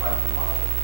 find the master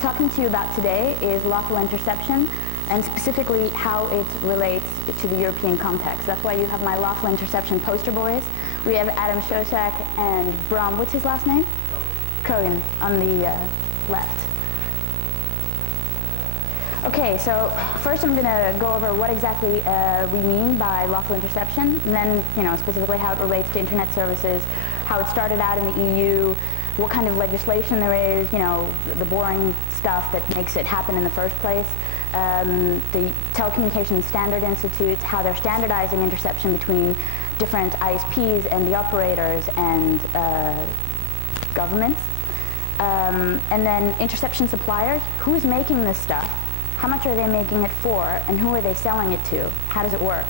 talking to you about today is lawful interception, and specifically how it relates to the European context. That's why you have my lawful interception poster boys. We have Adam Shoshak and Bram, what's his last name? Kogan on the left. Okay, so first I'm going to go over what exactly we mean by lawful interception, and then, specifically how it relates to internet services, how it started out in the EU, what kind of legislation there is, the boring stuff that makes it happen in the first place, the Telecommunications Standard Institutes, how they're standardizing interception between different ISPs and the operators and governments, and then interception suppliers, who's making this stuff, how much are they making it for, and who are they selling it to, how does it work?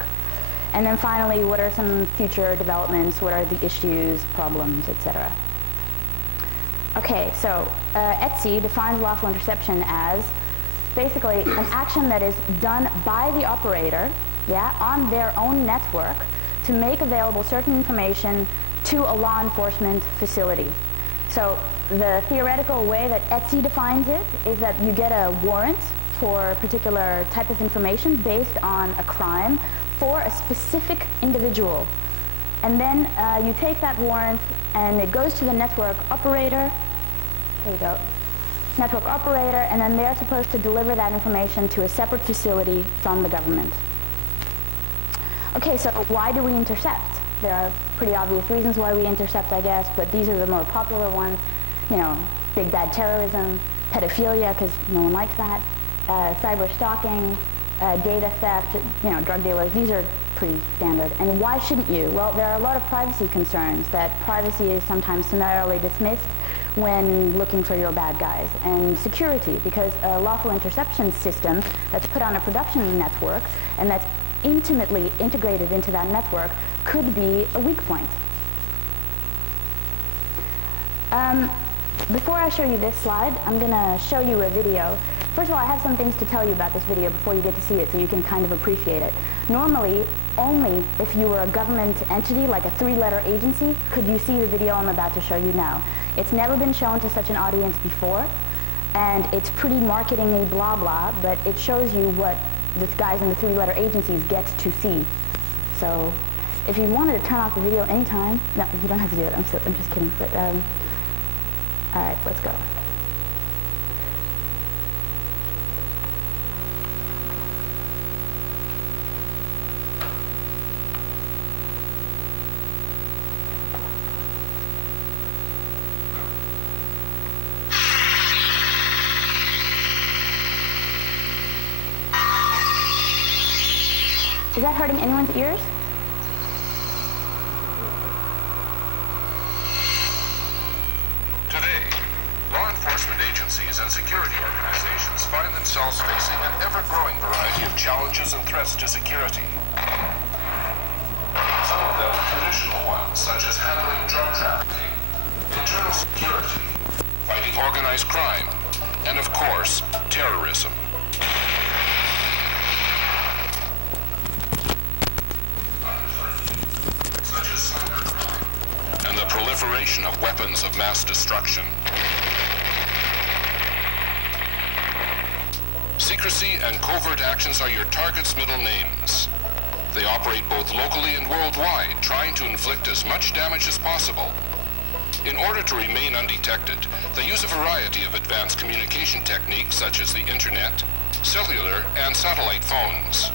And then finally, what are some future developments, what are the issues, problems, etc. Okay, so ETSI defines lawful interception as basically an action that is done by the operator, on their own network to make available certain information to a law enforcement facility. So the theoretical way that ETSI defines it is that you get a warrant for a particular type of information based on a crime for a specific individual. And then you take that warrant and it goes to the network operator. There you go. Network operator, and then they're supposed to deliver that information to a separate facility from the government. Okay, so why do we intercept? There are pretty obvious reasons why we intercept, I guess, but these are the more popular ones. Big bad terrorism, pedophilia, because no one likes that, cyber stalking, data theft, drug dealers. These are pretty standard. And why shouldn't you? Well, there are a lot of privacy concerns that privacy is sometimes summarily dismissed when looking for your bad guys. And security, because a lawful interception system that's put on a production network and that's intimately integrated into that network could be a weak point. Before I show you this slide, I'm going to show you a video. First of all, I have some things to tell you about this video before you get to see it so you can kind of appreciate it. Normally, only if you were a government entity, like a three-letter agency, could you see the video I'm about to show you now. It's never been shown to such an audience before, and it's pretty marketing-y blah blah, but it shows you what the guys in the three-letter agencies get to see. So if you wanted to turn off the video anytime, no, you don't have to do it, I'm just kidding, but all right, let's go. Is that hurting anyone's ears? Today, law enforcement agencies and security organizations find themselves facing an ever-growing variety of challenges and threats to security. Some of them are traditional ones, such as handling drug trafficking, internal security, fighting organized crime, and of course, terrorism. Proliferation of weapons of mass destruction. Secrecy and covert actions are your target's middle names. They operate both locally and worldwide, trying to inflict as much damage as possible. In order to remain undetected, they use a variety of advanced communication techniques such as the internet, cellular, and satellite phones.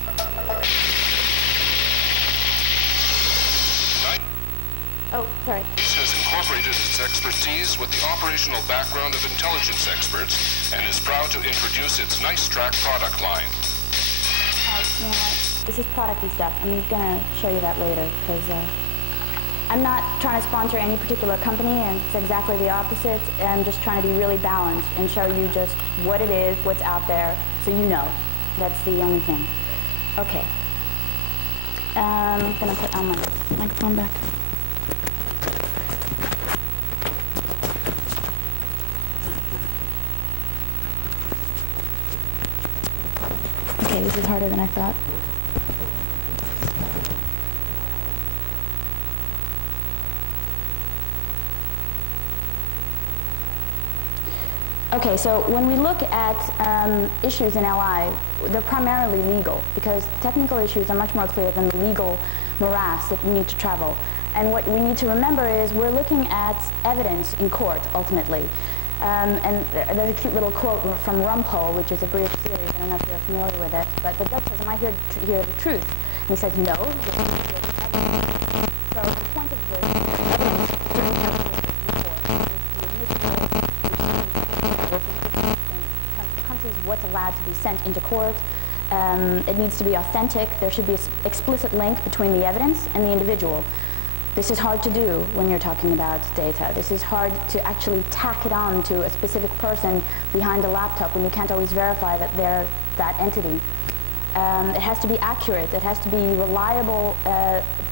Oh, sorry. Has incorporated its expertise with the operational background of intelligence experts and is proud to introduce its Nice Track product line. You know what? This is product-y stuff. I'm going to show you that later because I'm not trying to sponsor any particular company, and it's exactly the opposite. I'm just trying to be really balanced and show you just what it is, what's out there, so you know. That's the only thing. Okay. I'm going to put on my microphone back. Okay, this is harder than I thought. Okay, so when we look at issues in LI, they're primarily legal, because technical issues are much more clear than the legal morass that you need to travel. And what we need to remember is we're looking at evidence in court, ultimately. And there's a cute little quote from Rumpole, which is a British series. I don't know if you're familiar with it, but the judge says, "Am I here to hear the truth?" And he says, "No, you're here to hear the evidence." So the point of the evidence certain characteristics in court is the admissibility, which means, this is different in terms of countries, what's allowed to be sent into court. It needs to be authentic. There should be an explicit link between the evidence and the individual. This is hard to do when you're talking about data. This is hard to actually tack it on to a specific person behind a laptop when you can't always verify that they're that entity. It has to be accurate. It has to be a reliable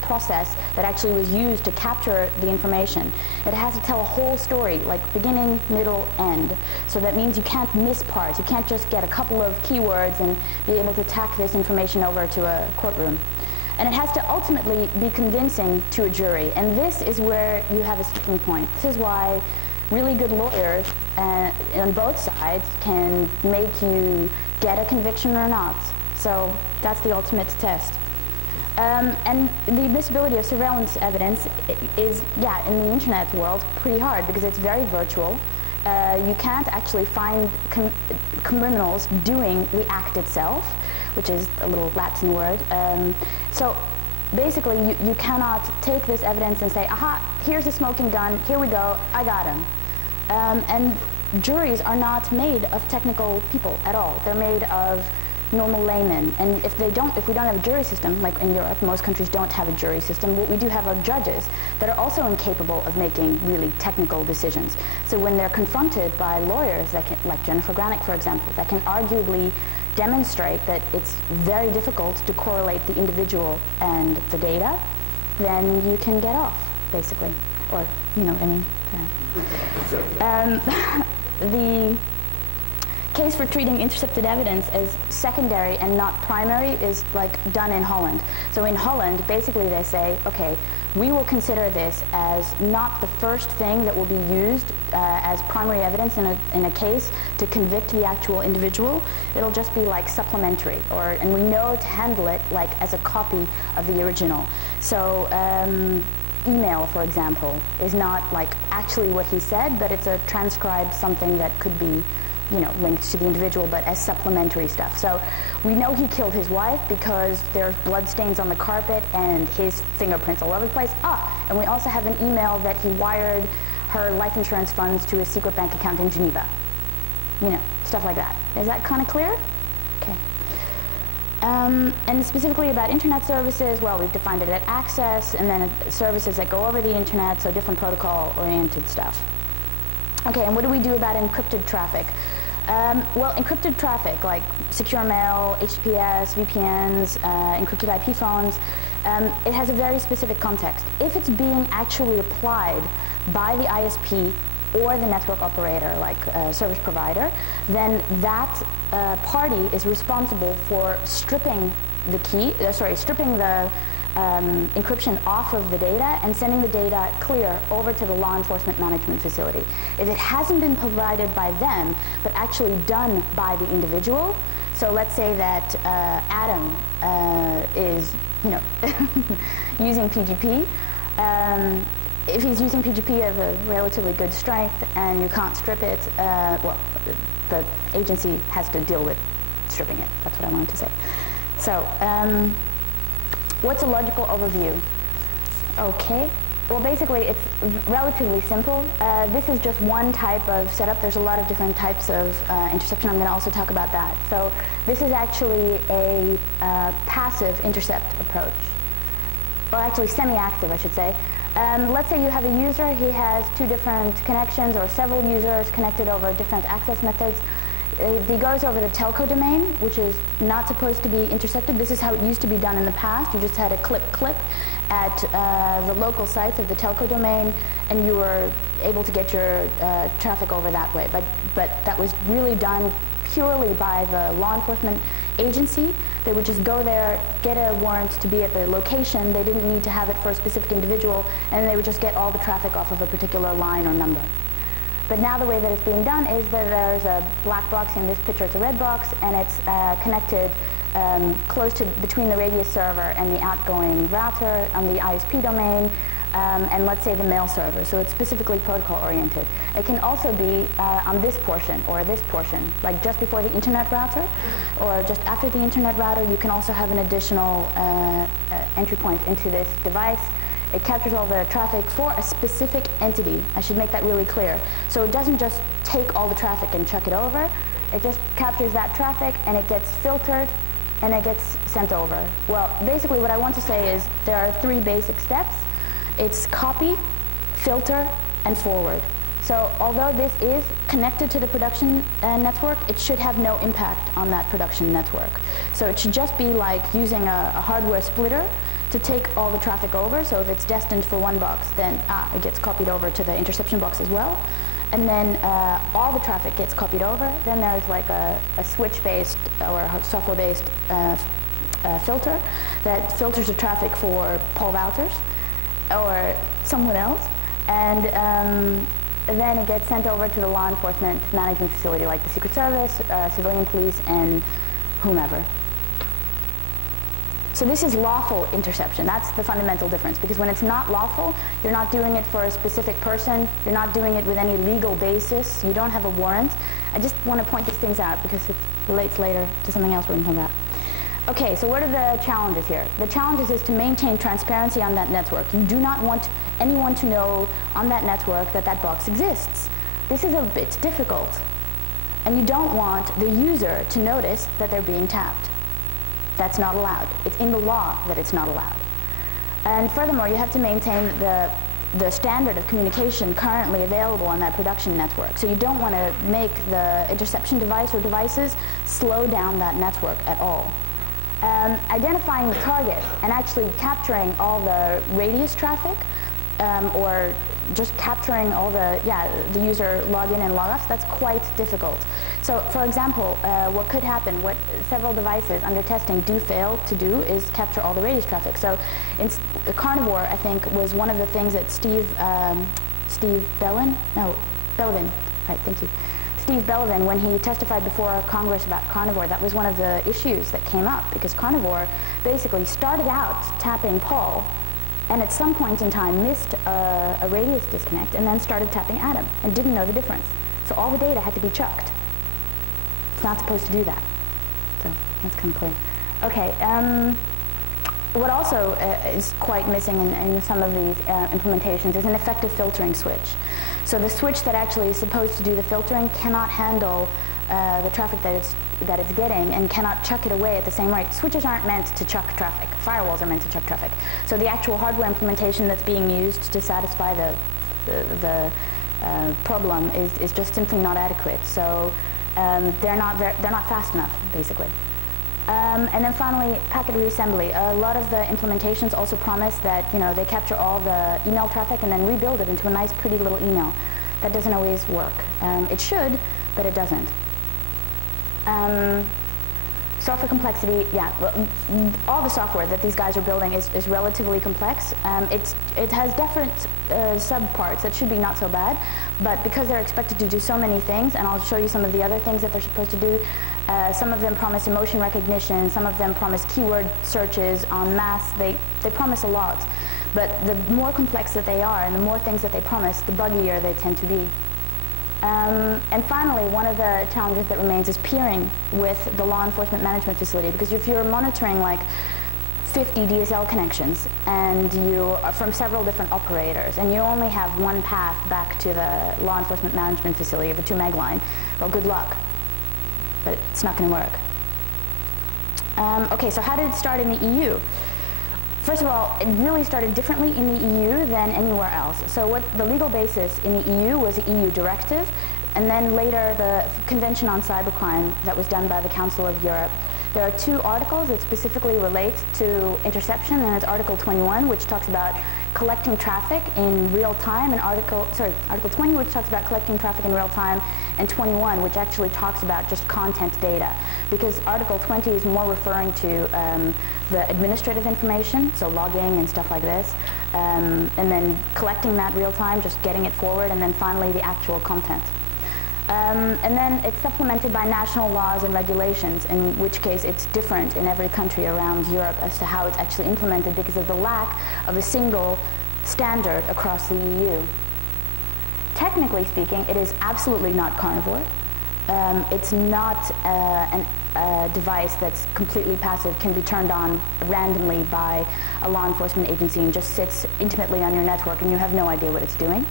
process that actually was used to capture the information. It has to tell a whole story, like beginning, middle, end. So that means you can't miss parts. You can't just get a couple of keywords and be able to tack this information over to a courtroom. And it has to ultimately be convincing to a jury. And this is where you have a sticking point. This is why really good lawyers on both sides can make you get a conviction or not. So that's the ultimate test. And the admissibility of surveillance evidence is, yeah, in the internet world, pretty hard because it's very virtual. You can't actually find criminals doing the act itself, which is a little Latin word. So basically, you cannot take this evidence and say, aha, here's a smoking gun, here we go, I got him. And juries are not made of technical people at all. They're made of normal laymen. And if we don't have a jury system, like in Europe, most countries don't have a jury system, what we do have are judges that are also incapable of making really technical decisions. So when they're confronted by lawyers, that can, like Jennifer Granick, for example, that can arguably demonstrate that it's very difficult to correlate the individual and the data, then you can get off, basically. Or, you know what I mean? Yeah. The case for treating intercepted evidence as secondary and not primary is like done in Holland. So in Holland, basically they say, okay, we will consider this as not the first thing that will be used as primary evidence in a case to convict the actual individual. It'll just be like supplementary, and we know to handle it like as a copy of the original. So email, for example, is not like actually what he said, but it's a transcribed something that could be, you know, linked to the individual, but as supplementary stuff. So we know he killed his wife because there's blood stains on the carpet and his fingerprints all over the place. And we also have an email that he wired her life insurance funds to a secret bank account in Geneva. You know, stuff like that. Is that kind of clear? Okay. And specifically about internet services, well, we've defined it at access, and then services that go over the internet, so different protocol-oriented stuff. Okay, and what do we do about encrypted traffic? Well, encrypted traffic, like secure mail, HTTPS, VPNs, encrypted IP phones, it has a very specific context. If it's being actually applied by the ISP or the network operator, like service provider, then that party is responsible for stripping the encryption off of the data and sending the data clear over to the law enforcement management facility. If it hasn't been provided by them, but actually done by the individual, so let's say that Adam is, you know, using PGP. If he's using PGP of a relatively good strength and you can't strip it, well, the agency has to deal with stripping it. That's what I wanted to say. So, what's a logical overview? Okay. Well, basically, it's relatively simple. This is just one type of setup. There's a lot of different types of interception. I'm going to also talk about that. So this is actually a passive intercept approach. Well, actually semi-active, I should say. Let's say you have a user. He has two different connections or several users connected over different access methods. He goes over the telco domain, which is not supposed to be intercepted. This is how it used to be done in the past. You just had a clip at the local sites of the telco domain, and you were able to get your traffic over that way. But that was really done purely by the law enforcement agency. They would just go there, get a warrant to be at the location. They didn't need to have it for a specific individual, and they would just get all the traffic off of a particular line or number. But now the way that it's being done is that there's a black box. In this picture it's a red box, and it's connected close to between the radius server and the outgoing router on the ISP domain, and let's say the mail server. So it's specifically protocol oriented. It can also be on this portion or this portion, like just before the internet router or just after the internet router. You can also have an additional entry point into this device. It captures all the traffic for a specific entity. I should make that really clear. So it doesn't just take all the traffic and chuck it over. It just captures that traffic and it gets filtered and it gets sent over. Well, basically what I want to say is there are 3 basic steps. It's copy, filter, and forward. So although this is connected to the production network, it should have no impact on that production network. So it should just be like using a hardware splitter to take all the traffic over. So if it's destined for one box, then it gets copied over to the interception box as well. And then all the traffic gets copied over. Then there's like a switch-based or software-based filter that filters the traffic for Paul Wouters or someone else. And then it gets sent over to the law enforcement management facility, like the Secret Service, civilian police, and whomever. So this is lawful interception. That's the fundamental difference, because when it's not lawful, you're not doing it for a specific person, you're not doing it with any legal basis, you don't have a warrant. I just want to point these things out because it relates later to something else we're going to talk about. Okay, so what are the challenges here? The challenges is to maintain transparency on that network. You do not want anyone to know on that network that that box exists. This is a bit difficult. And you don't want the user to notice that they're being tapped. That's not allowed. It's in the law that it's not allowed. And furthermore, you have to maintain the standard of communication currently available on that production network. So you don't want to make the interception device or devices slow down that network at all. Identifying the target and actually capturing all the radius traffic or just capturing all the user login and logoffs, that's quite difficult. So for example, what could happen, what several devices under testing do fail to do is capture all the radius traffic. So Carnivore, I think, was one of the things that Steve Belvin, right, thank you. Steve Belvin, when he testified before Congress about Carnivore, that was one of the issues that came up, because Carnivore basically started out tapping Paul, and at some point in time missed a radius disconnect, and then started tapping Adam, and didn't know the difference. So all the data had to be chucked. It's not supposed to do that. So that's kind of clear. Okay, what also is quite missing in some of these implementations is an effective filtering switch. So the switch that actually is supposed to do the filtering cannot handle the traffic that it's getting and cannot chuck it away at the same rate. Switches aren't meant to chuck traffic. Firewalls are meant to chuck traffic. So the actual hardware implementation that's being used to satisfy the problem is just simply not adequate. So they're not fast enough, basically. And then finally, packet reassembly. A lot of the implementations also promise that they capture all the email traffic and then rebuild it into a nice, pretty little email. That doesn't always work. It should, but it doesn't. Software complexity, all the software that these guys are building is relatively complex. It has different subparts that should be not so bad, but because they're expected to do so many things, and I'll show you some of the other things that they're supposed to do, some of them promise emotion recognition, some of them promise keyword searches en masse. They promise a lot, but the more complex that they are and the more things that they promise, the buggier they tend to be. And finally, one of the challenges that remains is peering with the law enforcement management facility, because if you're monitoring like 50 DSL connections and you are from several different operators and you only have one path back to the law enforcement management facility of a 2 meg line, well, good luck, but it's not going to work. Okay, so how did it start in the EU? First of all, it really started differently in the EU than anywhere else. So what the legal basis in the EU was the EU directive, and then later the Convention on Cybercrime that was done by the Council of Europe. There are 2 articles that specifically relate to interception, and it's Article 21, which talks about collecting traffic in real time, and Article 20, which talks about collecting traffic in real time, and 21, which actually talks about just content data. Because Article 20 is more referring to the administrative information, so logging and stuff like this, and then collecting that real time, just getting it forward, and then finally the actual content. And then it's supplemented by national laws and regulations, in which case it's different in every country around Europe as to how it's actually implemented because of the lack of a single standard across the EU. Technically speaking, it is absolutely not carnivore. It's not a device that's completely passive, can be turned on randomly by a law enforcement agency and just sits intimately on your network and you have no idea what it's doing.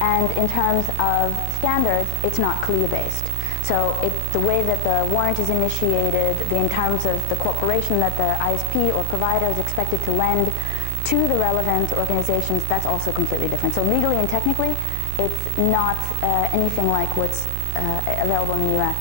And in terms of standards, it's not CLIA-based. So the way that the warrant is initiated, in terms of the cooperation that the ISP or provider is expected to lend to the relevant organizations, that's also completely different. So legally and technically, it's not anything like what's available in the US.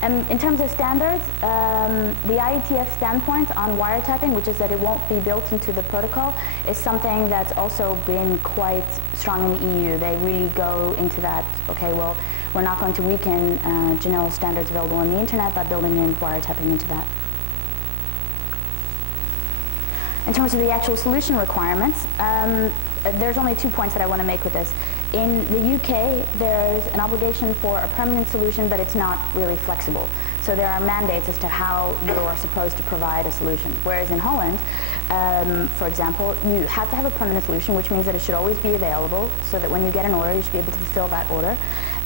In terms of standards, the IETF standpoint on wiretapping, which is that it won't be built into the protocol, is something that's also been quite strong in the EU. They really go into that, okay, well, we're not going to weaken general standards available on the internet by building in wiretapping into that. In terms of the actual solution requirements, there's only 2 points that I want to make with this. In the UK, there's an obligation for a permanent solution, but it's not really flexible. So there are mandates as to how you're supposed to provide a solution. Whereas in Holland, for example, you have to have a permanent solution, which means that it should always be available, so that when you get an order, you should be able to fulfill that order.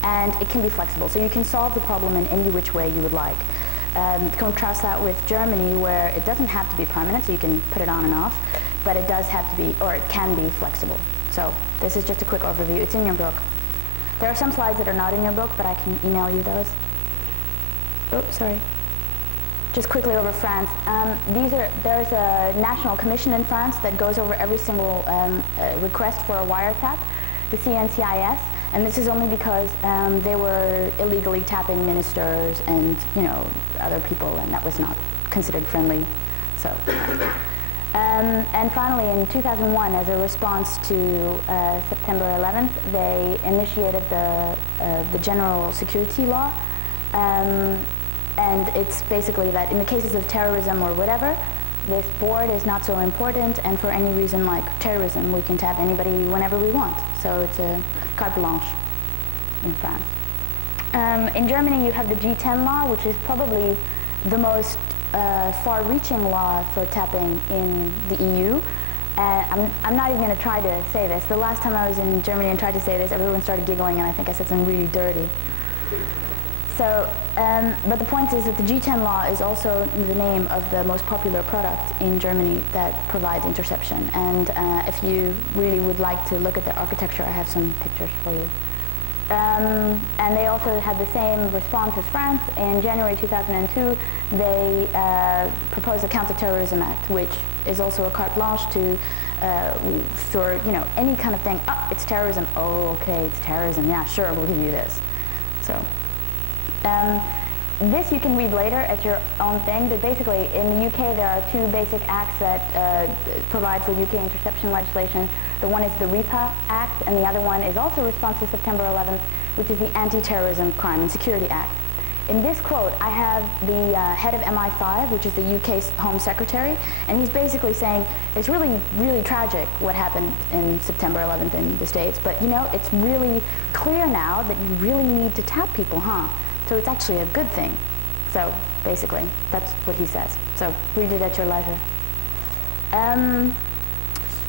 And it can be flexible, so you can solve the problem in any which way you would like. Contrast that with Germany, where it doesn't have to be permanent, so you can put it on and off, but it does have to be, or it can be flexible. So this is just a quick overview. It's in your book. There are some slides that are not in your book, but I can email you those. Oops, sorry. Just quickly over France. There's a national commission in France that goes over every single request for a wiretap, the CNCIS, and this is only because they were illegally tapping ministers and other people, and that was not considered friendly. So. And finally, in 2001, as a response to September 11th, they initiated the general security law. And it's basically that in the cases of terrorism or whatever, this board is not so important, and for any reason like terrorism, we can tap anybody whenever we want. So it's a carte blanche in France. In Germany, you have the G10 law, which is probably the most far-reaching law for tapping in the EU. I'm not even going to try to say this. The last time I was in Germany and tried to say this, everyone started giggling, and I think I said something really dirty. So, but the point is that the G10 law is also the name of the most popular product in Germany that provides interception. And if you really would like to look at the architecture, I have some pictures for you. And they also had the same response as France. In January 2002, they proposed a Counterterrorism Act, which is also a carte blanche to, for any kind of thing. Oh, it's terrorism. Oh, okay, it's terrorism. Yeah, sure, we'll give you this. So, this you can read later at your own thing. But basically, in the UK, there are 2 basic acts that provide for UK interception legislation. The one is the REPA Act, and the other one is also a response to September 11th, which is the Anti-Terrorism Crime and Security Act. In this quote, I have the head of MI5, which is the UK's Home Secretary, and he's basically saying, it's really, really tragic what happened in September 11th in the States, but it's really clear now that you really need to tap people, huh? So it's actually a good thing. So basically, that's what he says. So read it at your leisure.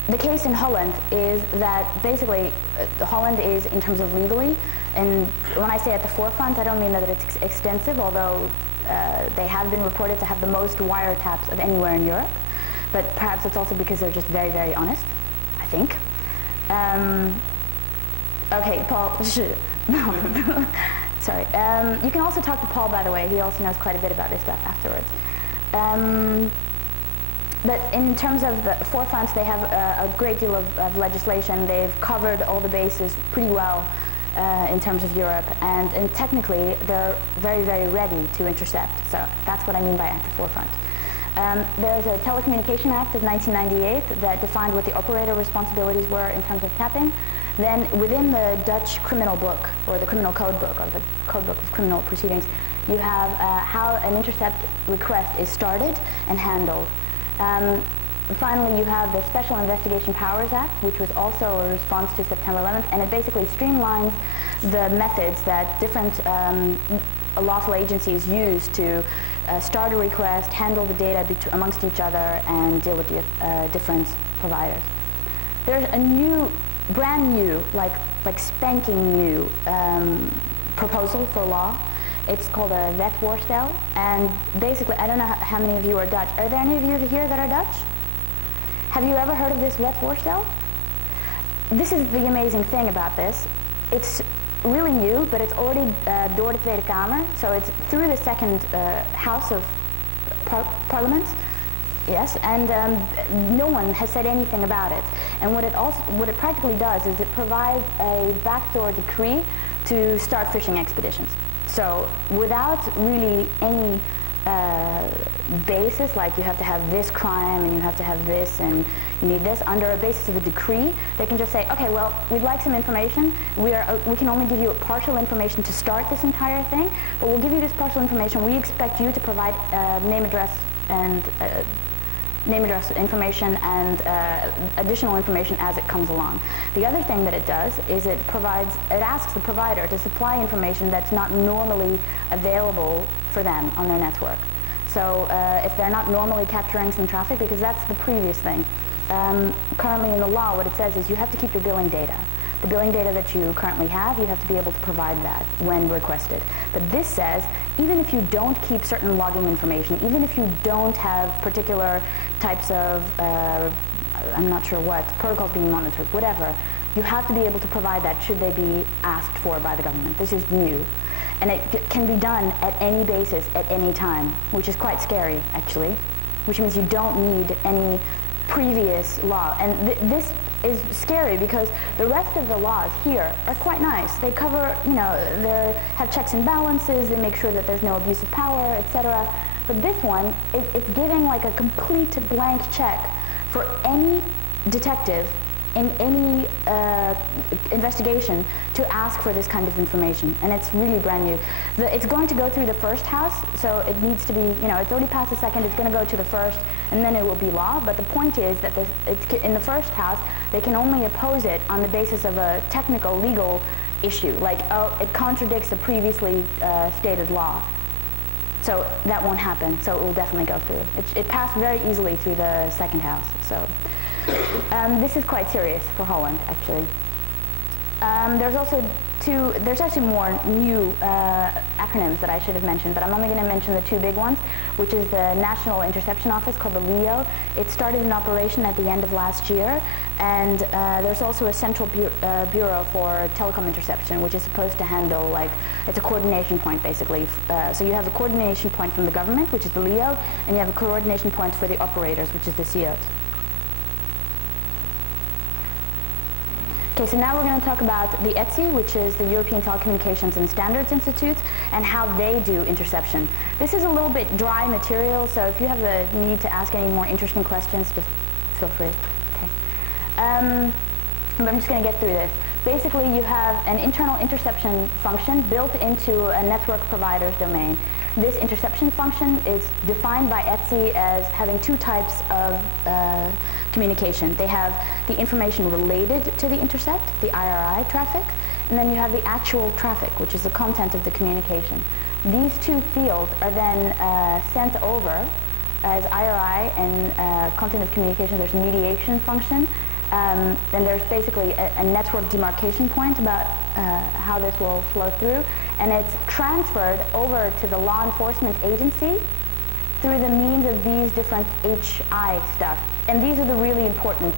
The case in Holland is that basically Holland is, in terms of legally, and when I say at the forefront, I don't mean that it's extensive, although they have been reported to have the most wiretaps of anywhere in Europe. But perhaps it's also because they're just very, very honest, I think. Okay, Paul. No. Sorry. You can also talk to Paul, by the way. He also knows quite a bit about this stuff afterwards. But in terms of the forefront, they have a great deal of legislation. They've covered all the bases pretty well in terms of Europe, and technically they're very, very ready to intercept. So that's what I mean by at the forefront. There's a Telecommunication Act of 1998 that defined what the operator responsibilities were in terms of tapping. Then within the Dutch criminal book, or the criminal code book, or the code book of criminal proceedings, you have how an intercept request is started and handled. Finally, you have the Special Investigation Powers Act, which was also a response to September 11th, and it basically streamlines the methods that different lawful agencies use to start a request, handle the data amongst each other, and deal with the different providers. There's a new, brand new, like spanking new proposal for law. It's called a wetsvoorstel, and basically, I don't know how many of you are Dutch. Are there any of you here that are Dutch? Have you ever heard of this wetsvoorstel? This is the amazing thing about this. It's really new, but it's already door de Tweede Kamer, so it's through the second house of Parliament. Yes, and no one has said anything about it. And what it practically does is it provides a backdoor decree to start fishing expeditions. So without really any basis, like you have to have this crime and you have to have this and you need this, under a basis of a decree, they can just say, okay, well, we'd like some information. We can only give you a partial information to start this entire thing, but we'll give you this partial information. We expect you to provide name, address, and information and additional information as it comes along. The other thing that it does is it asks the provider to supply information that's not normally available for them on their network. So if they're not normally capturing some traffic, because that's the previous thing. Currently in the law, what it says is you have to keep your billing data. The billing data that you currently have, you have to be able to provide that when requested. But this says, even if you don't keep certain logging information, even if you don't have particular types of, I'm not sure what, protocols being monitored, whatever, you have to be able to provide that should they be asked for by the government. This is new. And it can be done at any basis, at any time, which is quite scary, actually, which means you don't need any previous law. And this is scary because the rest of the laws here are quite nice. They cover, they have checks and balances, they make sure that there's no abuse of power, etc. But this one, it's giving like a complete blank check for any detective in any investigation to ask for this kind of information, and it's really brand new. It's going to go through the first house, so it needs to be, it's already passed the second, it's going to go to the first, and then it will be law. But the point is that in the first house, they can only oppose it on the basis of a technical, legal issue, like, oh, it contradicts a previously stated law. So that won't happen, so it will definitely go through. It passed very easily through the second house, so. This is quite serious for Holland, actually. There's actually more new acronyms that I should have mentioned, but I'm only going to mention the two big ones, which is the National Interception Office, called the LEO. It started in operation at the end of last year, and there's also a Central Bureau for Telecom Interception, which is supposed to handle, it's a coordination point, basically. So you have a coordination point from the government, which is the LEO, and you have a coordination point for the operators, which is the CIOT. Okay, so now we're going to talk about the ETSI, which is the European Telecommunications and Standards Institute, and how they do interception. This is a little bit dry material, so if you have the need to ask any more interesting questions, just feel free. Okay. But I'm just going to get through this. Basically, you have an internal interception function built into a network provider's domain. This interception function is defined by ETSI as having two types of communication. They have the information related to the intercept, the IRI traffic, and then you have the actual traffic, which is the content of the communication. These two fields are then sent over as IRI and content of communication. There's a mediation function. Then there's basically a network demarcation point about how this will flow through, and it's transferred over to the law enforcement agency through the means of these different HI stuff. And these are the really important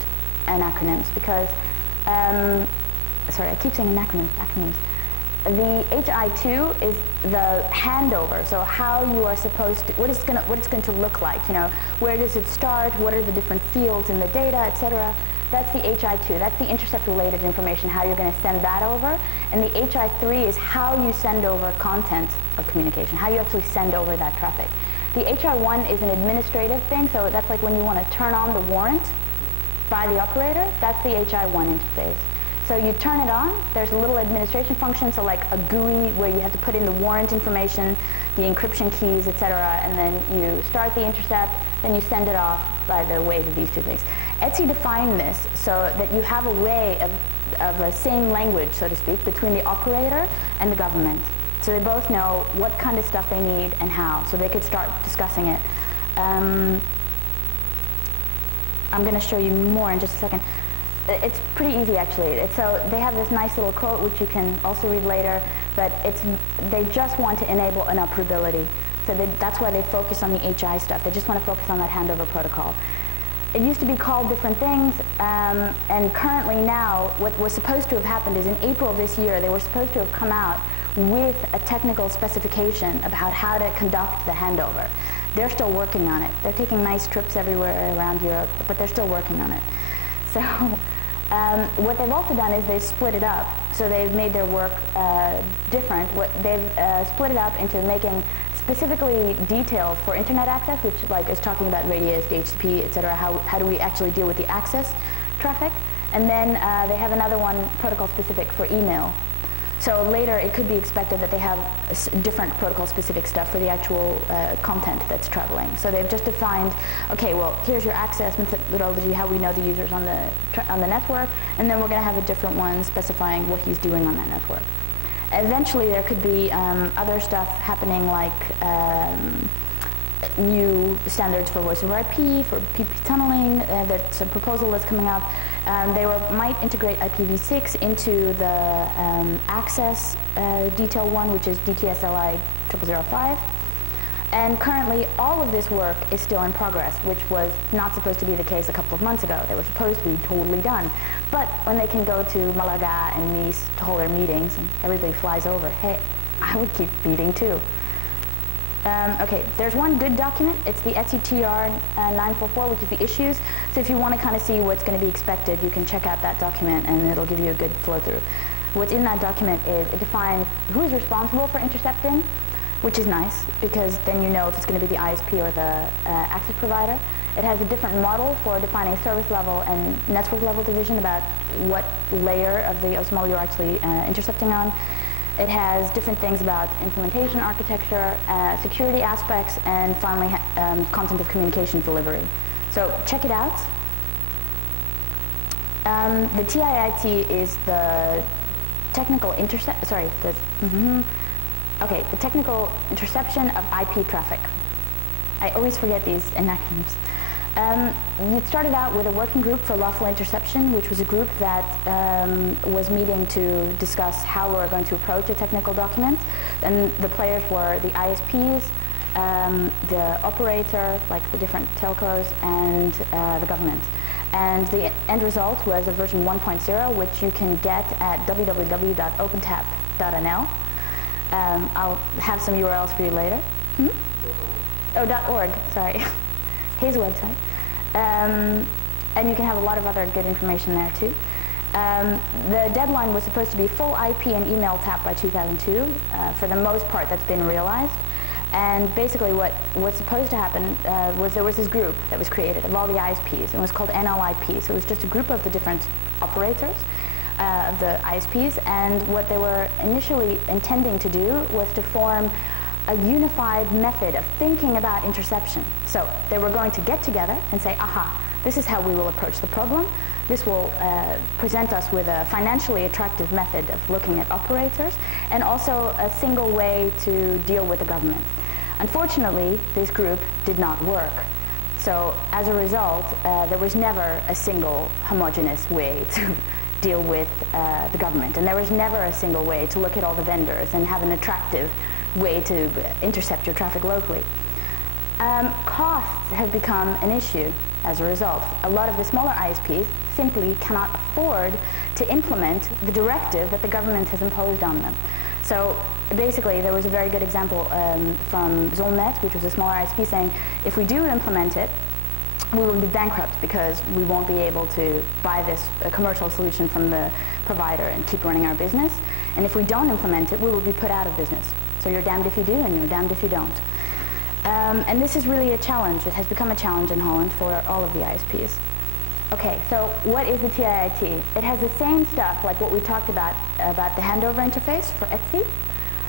acronyms because, sorry, I keep saying acronyms. The HI2 is the handover, so how you are supposed to, what it's going to look like, where does it start, what are the different fields in the data, etc. That's the HI2, that's the intercept-related information, how you're going to send that over. And the HI3 is how you send over content of communication, how you actually send over that traffic. The HI1 is an administrative thing, so that's like when you want to turn on the warrant by the operator, that's the HI1 interface. So you turn it on, there's a little administration function, so like a GUI where you have to put in the warrant information, the encryption keys, etc., and then you start the intercept, then you send it off by the ways of these two things. Etsy defined this so that you have a way of a same language, so to speak, between the operator and the government. So they both know what kind of stuff they need and how, so they could start discussing it. I'm going to show you more in just a second. It's pretty easy, actually. So they have this nice little quote, which you can also read later, but they just want to enable interoperability. So that's why they focus on the HI stuff. They just want to focus on that handover protocol. It used to be called different things, and currently now, what was supposed to have happened is in April of this year, they were supposed to have come out with a technical specification about how to conduct the handover. They're still working on it. They're taking nice trips everywhere around Europe, but they're still working on it. So what they've also done is they've split it up. So they've made their work different. They've split it up into making specifically detailed for internet access, which is talking about radius, DHCP, etc. How do we actually deal with the access traffic? And then they have another one protocol specific for email. So later it could be expected that they have different protocol specific stuff for the actual content that's traveling. So they've just defined, okay, well, here's your access methodology, how we know the users on the network, and then we're going to have a different one specifying what he's doing on that network. Eventually there could be other stuff happening, like new standards for voice over IP, for PP tunneling. That's a proposal that's coming up. They might integrate IPv6 into the access detail one, which is DTSLI 0005. And currently, all of this work is still in progress, which was not supposed to be the case a couple of months ago. They were supposed to be totally done. But when they can go to Malaga and Nice to hold their meetings, and everybody flies over, hey, I would keep meeting too. Okay, there's one good document. It's the Etsy TR 944, which is the issues. So if you want to kind of see what's going to be expected, you can check out that document, and it'll give you a good flow through. What's in that document is it defines who's responsible for intercepting, which is nice, because then you know if it's going to be the ISP or the access provider. It has a different model for defining service level and network level division about what layer of the OSMO you're actually intercepting on. It has different things about implementation architecture, security aspects, and finally content of communication delivery. So check it out. The TIIT is the technical the technical interception of IP traffic. I always forget these acronyms. It started out with a working group for lawful interception, which was a group that was meeting to discuss how we're going to approach a technical document. And the players were the ISPs, the operator, like the different telcos, and the government. And the end result was a version 1.0, which you can get at www.opentap.nl. I'll have some URLs for you later. Oh, .org, sorry. His website. And you can have a lot of other good information there too. The deadline was supposed to be full IP and email tap by 2002. For the most part, that's been realized. And basically what was supposed to happen was there was this group that was created of all the ISPs, and it was called NLIP. So it was just a group of the different operators of the ISPs, and what they were initially intending to do was to form a unified method of thinking about interception. So they were going to get together and say, aha, this is how we will approach the problem. This will present us with a financially attractive method of looking at operators, and also a single way to deal with the government. Unfortunately, this group did not work. So as a result, there was never a single homogeneous way to deal with the government. And there was never a single way to look at all the vendors and have an attractive way to intercept your traffic locally. Costs have become an issue as a result. A lot of the smaller ISPs simply cannot afford to implement the directive that the government has imposed on them. So basically, there was a very good example from Zolnet, which was a smaller ISP, saying, if we do implement it, we will be bankrupt because we won't be able to buy this commercial solution from the provider and keep running our business. And if we don't implement it, we will be put out of business. So you're damned if you do, and you're damned if you don't. And this is really a challenge. It has become a challenge in Holland for all of the ISPs. Okay, so what is the TIIT? It has the same stuff like what we talked about the handover interface for Etsy.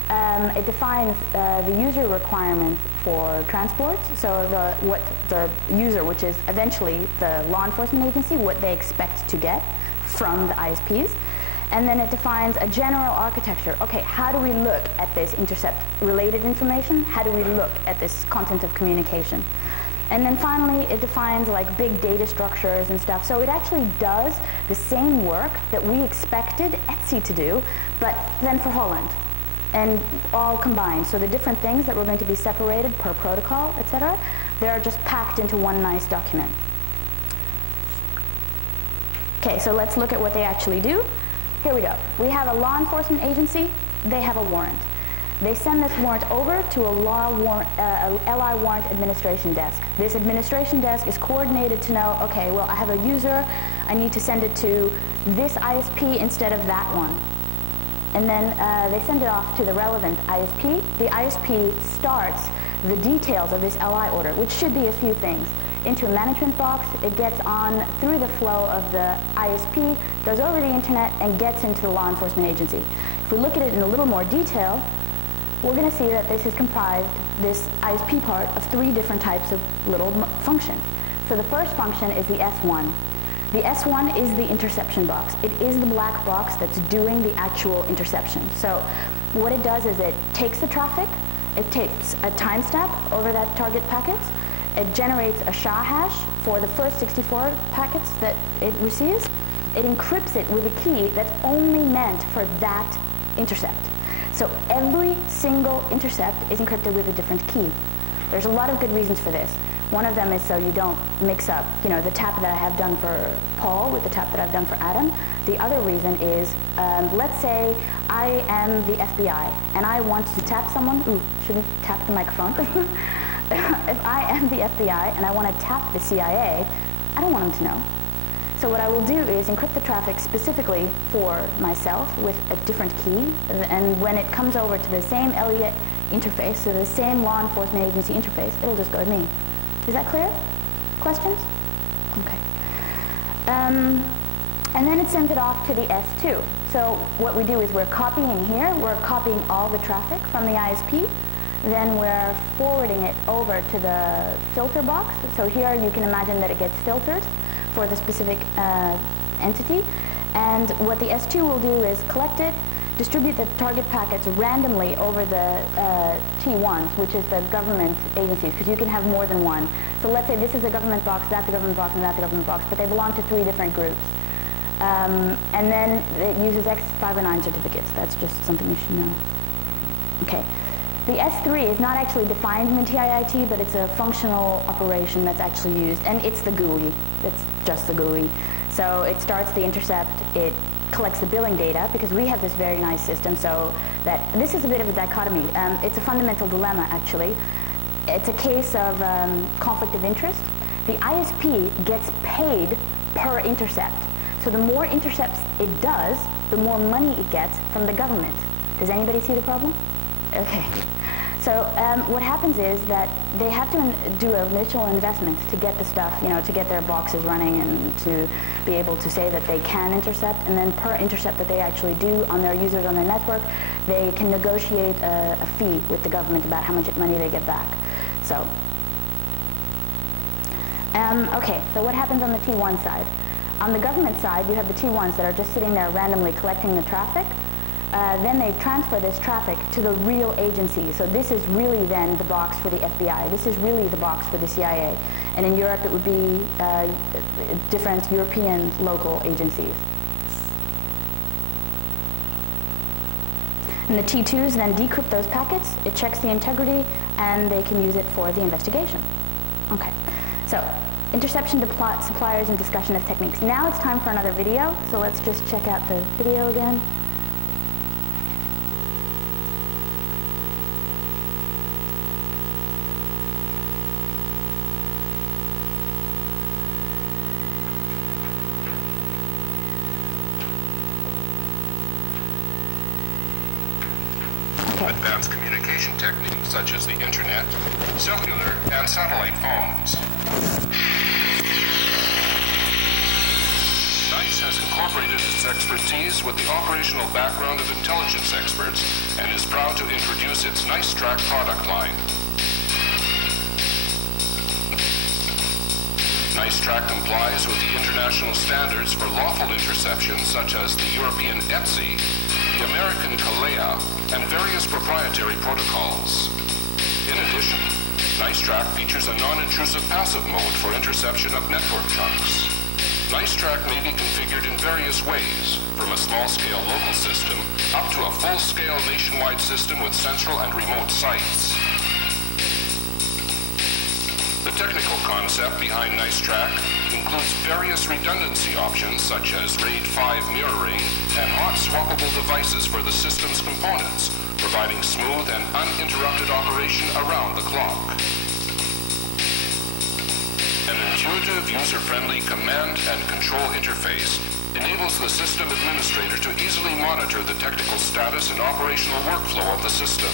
It defines the user requirements for transport, so what the user, which is eventually the law enforcement agency, what they expect to get from the ISPs. And then it defines a general architecture. Okay, how do we look at this intercept-related information? How do we look at this content of communication? And then finally, it defines like big data structures and stuff. So it actually does the same work that we expected ETSI to do, but then for Holland, and all combined. So the different things that were going to be separated per protocol, etc., they're just packed into one nice document. Okay, so let's look at what they actually do. Here we go. We have a law enforcement agency. They have a warrant. They send this warrant over to a LI warrant administration desk. This administration desk is coordinated to know, okay, well, I have a user. I need to send it to this ISP instead of that one. And then they send it off to the relevant ISP. The ISP starts the details of this LI order, which should be a few things, into a management box. It gets on through the flow of the ISP, goes over the internet, and gets into the law enforcement agency. If we look at it in a little more detail, we're going to see that this is comprised, this ISP part, of 3 different types of little functions. So the first function is the S1. The S1 is the interception box. It is the black box that's doing the actual interception. So what it does is it takes the traffic, it takes a timestamp over that target packet, it generates a SHA hash for the first 64 packets that it receives, it encrypts it with a key that's only meant for that intercept. So every single intercept is encrypted with a different key. There's a lot of good reasons for this. One of them is so you don't mix up, the tap that I have done for Paul with the tap that I've done for Adam. The other reason is, let's say I am the FBI and I want to tap someone. Ooh, shouldn't tap the microphone. If I am the FBI and I want to tap the CIA, I don't want them to know. So what I will do is encrypt the traffic specifically for myself with a different key, and when it comes over to the same LE interface, so the same law enforcement agency interface, it'll just go to me. Is that clear? Questions? Okay. And then it sends it off to the S2. So what we do is we're copying here, we're copying all the traffic from the ISP, then we're forwarding it over to the filter box. So here you can imagine that it gets filtered for the specific entity. And what the S2 will do is collect it, distribute the target packets randomly over the T1s, which is the government agencies, because you can have more than one. So let's say this is a government box, that's a government box, and that's a government box, but they belong to 3 different groups. And then it uses X509 certificates. That's just something you should know. Okay. The S3 is not actually defined in the TIIT, but it's a functional operation that's actually used, and it's the GUI. It's just the GUI. So it starts the intercept, it collects the billing data, because we have this very nice system, so that this is a bit of a dichotomy. It's a fundamental dilemma, actually. It's a case of conflict of interest. The ISP gets paid per intercept. So the more intercepts it does, the more money it gets from the government. Does anybody see the problem? Okay. So what happens is that they have to do an initial investment to get the stuff, to get their boxes running and to be able to say that they can intercept. And then per intercept that they actually do on their users on their network, they can negotiate a fee with the government about how much money they get back. So, okay, so what happens on the T1 side? On the government side, you have the T1s that are just sitting there randomly collecting the traffic. Then they transfer this traffic to the real agency. So this is really then the box for the FBI. This is really the box for the CIA. And in Europe, it would be different European local agencies. And the T2s then decrypt those packets. It checks the integrity, and they can use it for the investigation. Okay, so interception suppliers and discussion of techniques. Now it's time for another video. So let's just check out the video again. Advanced communication techniques such as the internet, cellular, and satellite phones. NICE has incorporated its expertise with the operational background of intelligence experts and is proud to introduce its NiceTrack product line. NiceTrack complies with the international standards for lawful interception such as the European ETSI, the American CALEA, and various proprietary protocols. In addition, NiceTrack features a non-intrusive passive mode for interception of network chunks. NiceTrack may be configured in various ways, from a small-scale local system up to a full-scale nationwide system with central and remote sites. The technical concept behind NiceTrack includes various redundancy options such as RAID 5 mirroring and hot swappable devices for the system's components, providing smooth and uninterrupted operation around the clock. An intuitive, user-friendly command and control interface enables the system administrator to easily monitor the technical status and operational workflow of the system.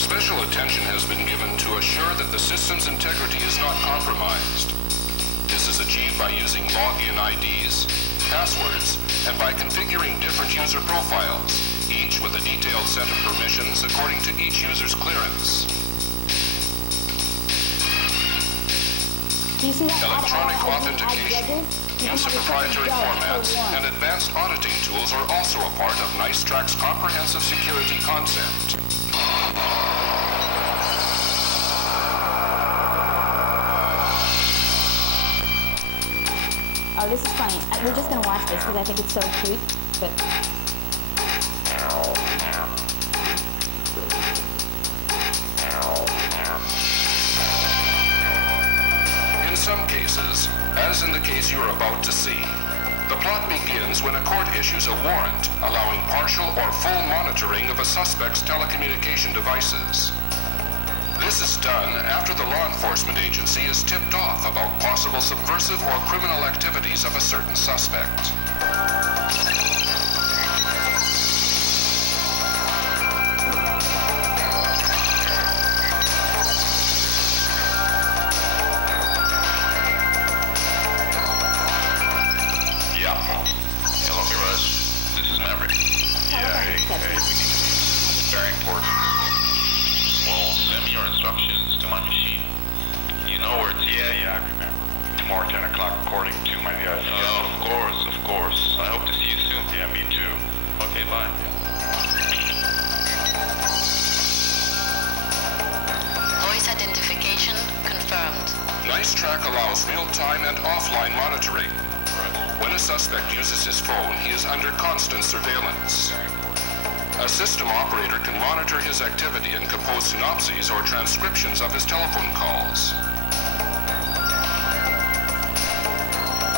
Special attention has been given to assure that the system's integrity is not compromised. This is achieved by using login IDs, passwords, and by configuring different user profiles, each with a detailed set of permissions according to each user's clearance. Electronic authentication, use of proprietary formats, and advanced auditing tools are also a part of NiceTrack's comprehensive security concept. Oh, this is funny. We're just going to watch this because I think it's so cute. But in some cases, as in the case you are about to see, the plot begins when a court issues a warrant allowing partial or full monitoring of a suspect's telecommunication devices. This is done after the law enforcement agency is tipped off about possible subversive or criminal activities of a certain suspect. Very important. Well, send me your instructions to my machine. You know where it's... Yeah, I remember. Tomorrow 10 o'clock according to my schedule. Of course. I hope to see you soon. Yeah, me too. Okay, bye. Voice identification confirmed. NiceTrack allows real-time and offline monitoring. When a suspect uses his phone, he is under constant surveillance. A system operator can monitor his activity and compose synopses or transcriptions of his telephone calls.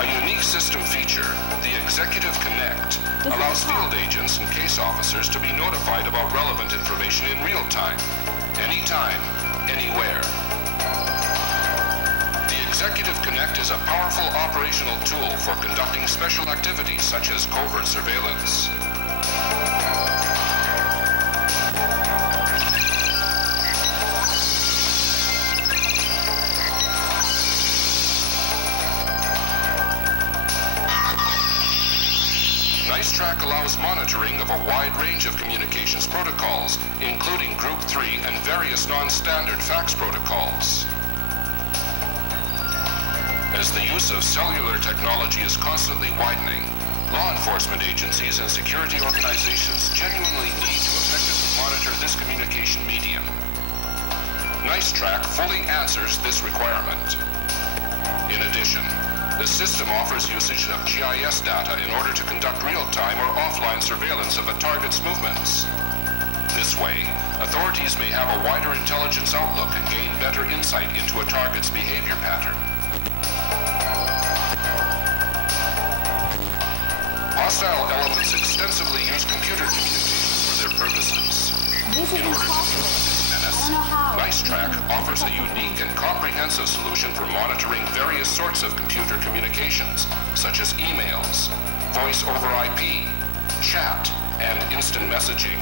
A unique system feature, the Executive Connect, allows field agents and case officers to be notified about relevant information in real time, anytime, anywhere. The Executive Connect is a powerful operational tool for conducting special activities such as covert surveillance. NiceTrack allows monitoring of a wide range of communications protocols, including Group 3 and various non-standard fax protocols. As the use of cellular technology is constantly widening, law enforcement agencies and security organizations genuinely need to effectively monitor this communication medium. NiceTrack fully answers this requirement. In addition, the system offers usage of GIS data in order to conduct real-time or offline surveillance of a target's movements. This way, authorities may have a wider intelligence outlook and gain better insight into a target's behavior pattern. Hostile elements extensively use computer communications for their purposes. In order to deal with this menace, NiceTrack offers a unique and comprehensive solution for monitoring various sorts of computer communications, such as emails, voice over IP, chat, and instant messaging.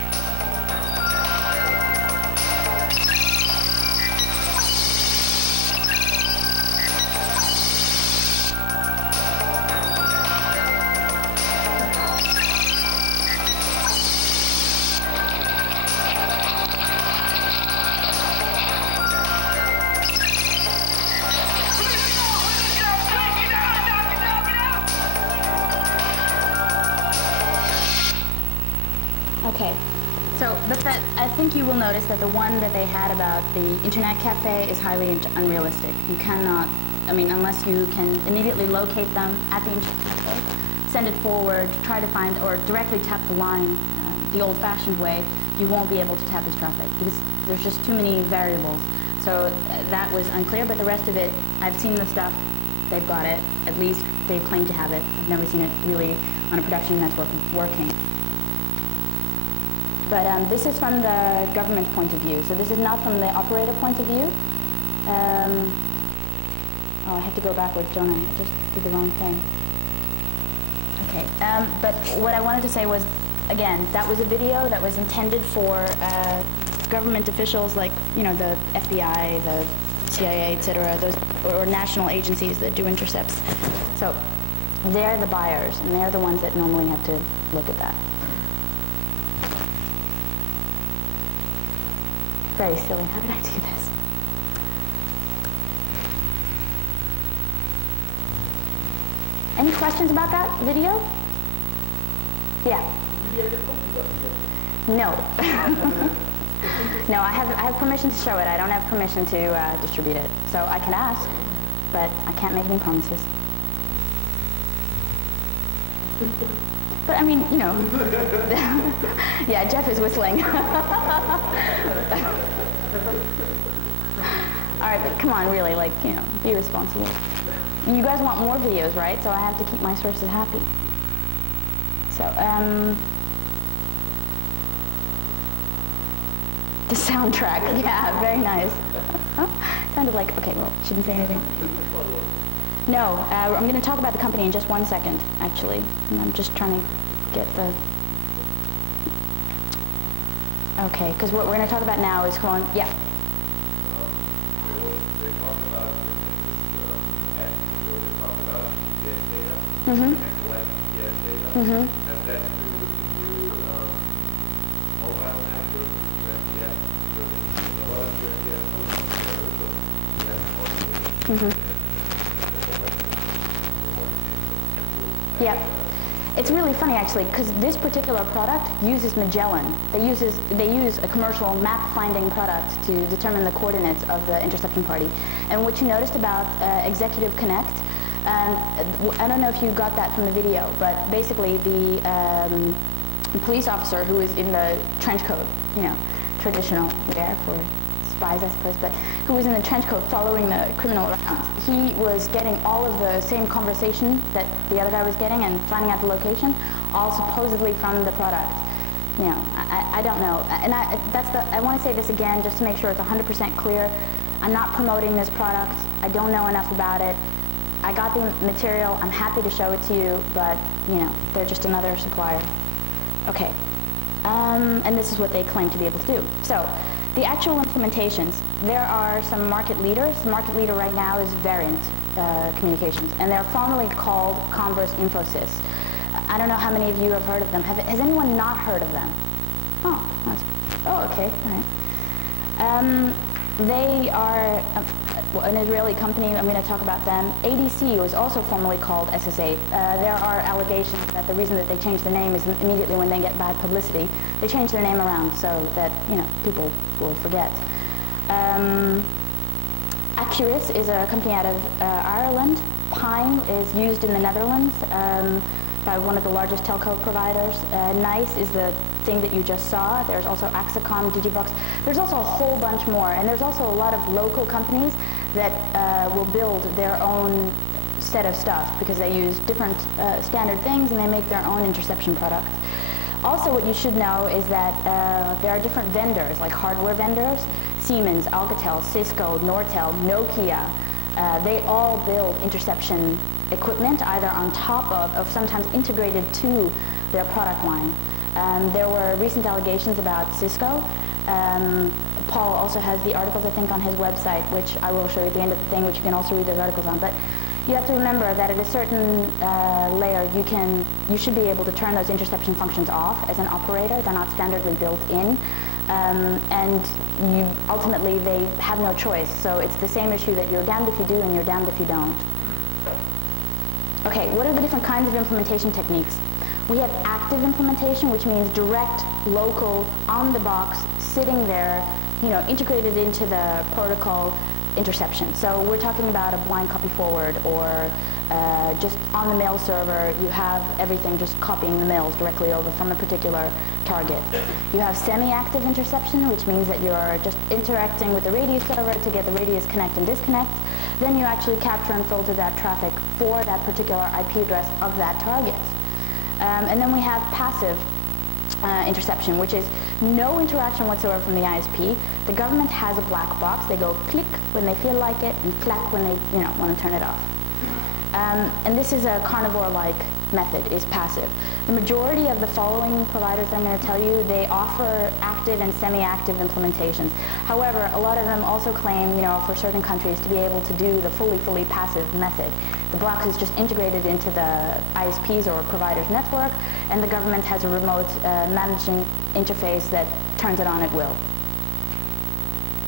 I think you will notice that the one that they had about the internet cafe is highly unrealistic. You cannot, I mean, unless you can immediately locate them at the internet cafe, send it forward, try to find, or directly tap the line the old-fashioned way, you won't be able to tap its traffic because there's just too many variables. So that was unclear, but the rest of it, I've seen the stuff, they've got it, at least they claim to have it. I've never seen it really on a production network working. But this is from the government point of view, so this is not from the operator point of view. Oh, I have to go backwards, don't I? I just did the wrong thing. Okay, but what I wanted to say was, again, that was a video that was intended for government officials like, you know, the FBI, the CIA, etc., those, or national agencies that do intercepts. So they're the buyers, and they're the ones that normally have to look at that. Very silly. How did I do this? Any questions about that video? Yeah. No. No, I have permission to show it. I don't have permission to distribute it. So I can ask, but I can't make any promises. But I mean, you know. Yeah, Jeff is whistling. All right, but come on, really, like, you know, be responsible. You guys want more videos, right? So I have to keep my sources happy. So, the soundtrack, yeah, very nice. Sounded like, okay, well, shouldn't say anything. No, I'm going to talk about the company in just 1 second, actually. And I'm just trying to get the... Okay, because what we're going to talk about now is going... Yeah. Mm-hmm. Mm-hmm. Mm-hmm. Yeah. It's really funny, actually, because this particular product uses Magellan. They use a commercial map-finding product to determine the coordinates of the interception party. And what you noticed about Executive Connect, I don't know if you got that from the video, but basically the police officer who was in the trench coat, you know, traditional wear for spies, I suppose, but who was in the trench coat following the criminal around. He was getting all of the same conversation that the other guy was getting and finding out the location, all supposedly from the product. You know, I don't know. And I want to say this again just to make sure it's 100% clear. I'm not promoting this product. I don't know enough about it. I got the material. I'm happy to show it to you, but, you know, they're just another supplier. Okay. And this is what they claim to be able to do. So, the actual implementations, there are some market leaders. The market leader right now is Variant Communications, and they're formerly called Converse Infosys. I don't know how many of you have heard of them. Has anyone not heard of them? Oh, okay, all right. They are an Israeli company. I'm going to talk about them. ADC was also formerly called SS8. There are allegations that the reason that they changed the name is immediately when they get bad publicity, they change their name around so that, you know, people will forget. Accurus is a company out of Ireland. Pine is used in the Netherlands by one of the largest telco providers. NICE is the thing that you just saw. There's also Axicom, Digibox. There's also a whole bunch more, and there's also a lot of local companies that will build their own set of stuff because they use different standard things and they make their own interception product. Also, what you should know is that there are different vendors, like hardware vendors, Siemens, Alcatel, Cisco, Nortel, Nokia. They all build interception equipment either on top of sometimes integrated to their product line. There were recent allegations about Cisco. Paul also has the articles, I think, on his website, which I will show you at the end of the thing, which you can also read those articles on. But you have to remember that at a certain layer, you should be able to turn those interception functions off as an operator. They're not standardly built in. And ultimately, they have no choice. So it's the same issue that you're damned if you do and you're damned if you don't. Okay, what are the different kinds of implementation techniques? We have active implementation, which means direct, local, on the box, sitting there, integrated into the protocol interception. So we're talking about a blind copy forward, or just on the mail server, you have everything just copying the mails directly over from a particular target. You have semi-active interception, which means that you're just interacting with the radio server to get the radius connect and disconnect. Then you actually capture and filter that traffic for that particular IP address of that target. And then we have passive interception, which is no interaction whatsoever from the ISP. The government has a black box. They go click when they feel like it, and clack when they want to turn it off. And this is a carnivore-like method, is passive. The majority of the following providers I'm going to tell you, they offer active and semi-active implementations. However, a lot of them also claim, for certain countries to be able to do the fully passive method. The box is just integrated into the ISP's or provider's network, and the government has a remote managing interface that turns it on at will.